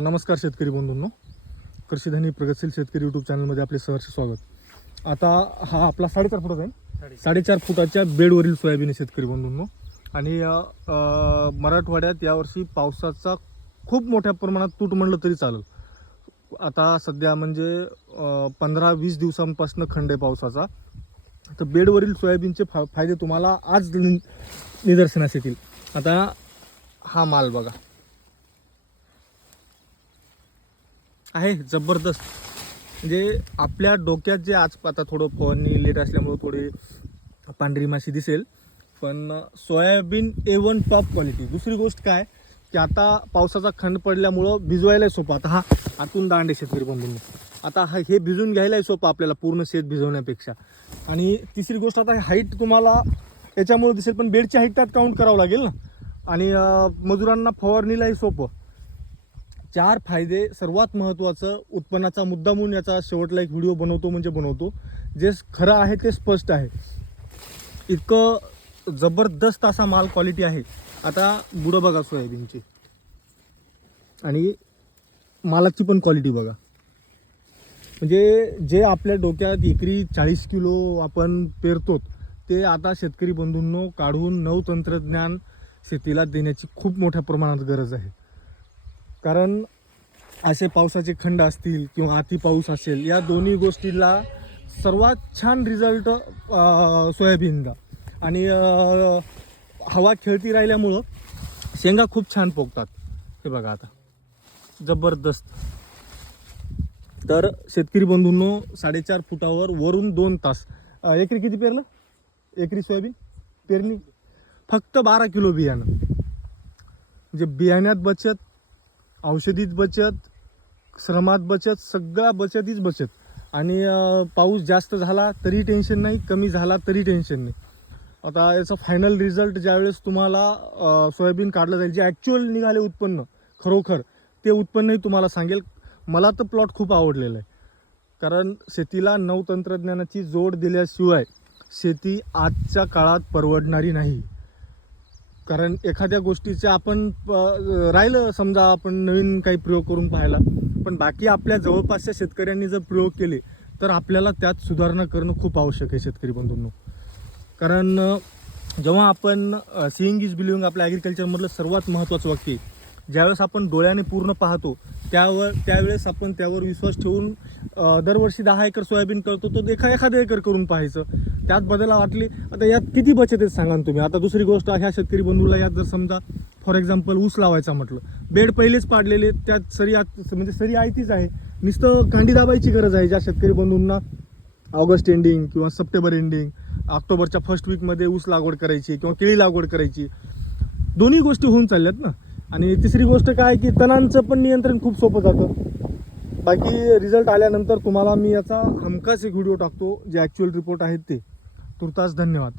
नमस्कार शेतकरी बंधूंनो, कृषीधनी प्रगतशील शेतकरी यूट्यूब चॅनलमध्ये आपले सहर्ष स्वागत। आता हा आपला 4.5 फुटाचा आहे, 4.5 फुटाच्या बेडवरील सोयाबीन शेतकरी बंधूंनो। आणि मराठवाड्यात यावर्षी पावसाचा खूप मोठ्या प्रमाणात तूट म्हणलं तरी चालेल। आता सध्या म्हणजे 15-20 दिवसांपासून खंड आहे पावसाचा। तर बेडवरील सोयाबीनचे फायदे तुम्हाला आज निदर्शनास येतील। आता हा माल बघा आहे जबरदस्त, म्हणजे आपल्या डोक्यात जे आज आता थोडं फवारणी लेट असल्यामुळे थोडी पांढरी माशी दिसेल, पण सोयाबीन A1 टॉप क्वालिटी। दुसरी गोष्ट काय की आता पावसाचा खंड पडल्यामुळं भिजवायला सोपं। आता हा आतून दांडे शेतकरी बंधूंनो, आता हे भिजून घ्यायला सोपं आपल्याला पूर्ण शेत भिजवण्यापेक्षा। आणि तिसरी गोष्ट आता हाईट तुम्हाला याच्यामुळे दिसेल, पण बेडची हाईट त्यात काउंट करावं लागेल ना। आणि मजुरांना फवारणीलाही सोपं। 4 फायदे। सर्वात महत्त्वाचं उत्पन्नाचा मुद्दा म्हणून याचा शेवटला एक व्हिडिओ बनवतो म्हणजे बनवतो, जे खरं आहे ते स्पष्ट आहे। इतकं जबरदस्त असा माल क्वालिटी आहे। आता बुडं बघा सोयाबीनची आणि मालाची पण क्वालिटी बघा, म्हणजे जे आपल्या डोक्यात एकरी 40 किलो आपण पेरतो ते आता शेतकरी बंधूंनो काढून नवतंत्रज्ञान शेतीला देण्याची खूप मोठ्या प्रमाणात गरज आहे। कारण असे पावसाचे खंड असतील किंवा अति पाऊस असेल, या दोन्ही गोष्टीला सर्वात छान रिझल्ट सोयाबीनला। आणि हवा खेळती राहिल्यामुळं शेंगा खूप छान पोगतात। हे बघा आता जबरदस्त। तर शेतकरी बंधूंनो 4.5 फुटावर वरून 2 तास एकरी किती पेरलं? एकरी सोयाबीन पेरणी फक्त 12 किलो बियाणं, म्हणजे बियाण्यात बचत, औषधीत बचत, श्रमात बचत, सगळ्या बचतीच बचत। आणि पाऊस जास्त झाला तरी टेन्शन नाही, कमी झाला तरी टेन्शन नाही। आता याचा फायनल रिझल्ट ज्यावेळेस तुम्हाला सोयाबीन काढलं जाईल, जे ॲक्च्युअल निघाले उत्पन्न खरोखर, ते उत्पन्नही तुम्हाला सांगेल। मला तर प्लॉट खूप आवडलेला आहे, कारण शेतीला नवतंत्रज्ञानाची जोड दिल्याशिवाय शेती आजच्या काळात परवडणारी नाही। कारण एखाद्या गोष्टीचे आपण राहिलं समजा आपण नवीन काही प्रयोग करून पाहायला, पण बाकी आपल्या जवळपासच्या शेतकऱ्यांनी जर प्रयोग केले तर आपल्याला त्यात सुधारणा करणं खूप आवश्यक आहे शेतकरी बंधूंनो। कारण जेव्हा आपण सीइंग इज बिलिव्हिंग आपल्या ॲग्रिकल्चरमधलं सर्वात महत्त्वाचं वाक्य आहे। ज्यावेळेस आपण डोळ्याने पूर्ण पाहतो त्यावेळेस आपण त्यावर विश्वास ठेवून दरवर्षी 10 एकर सोयाबीन करतो, तो एखादा एकर करून पाहायचं, त्यात बदल वाटले। आता यात किती बचत आहे सांगा तुम्ही। आता दुसरी गोष्ट, ह्या शेतकरी बंधूला यात जर समजा फॉर एक्झाम्पल ऊस लावायचा म्हटलं, बेड पहिलेच पाडलेले, त्यात सरी म्हणजे सरी आयतीच आहे, नुसतं कांडी दाबायची गरज आहे। ज्या शेतकरी बंधूंना ऑगस्ट एंडिंग किंवा सप्टेंबर एंडिंग, ऑक्टोबरच्या फर्स्ट वीकमध्ये ऊस लागवड करायची किंवा केळी लागवड करायची, दोन्ही गोष्टी होऊन चालल्यात ना। आणि तिसरी गोष्ट काय की तणांचं पण नियंत्रण खूप सोपं जातं। बाकी रिझल्ट आल्यानंतर तुम्हाला मी याचा हमखास एक व्हिडिओ टाकतो, जे ॲक्च्युअल रिपोर्ट आहेत ते। तुर्तास धन्यवाद।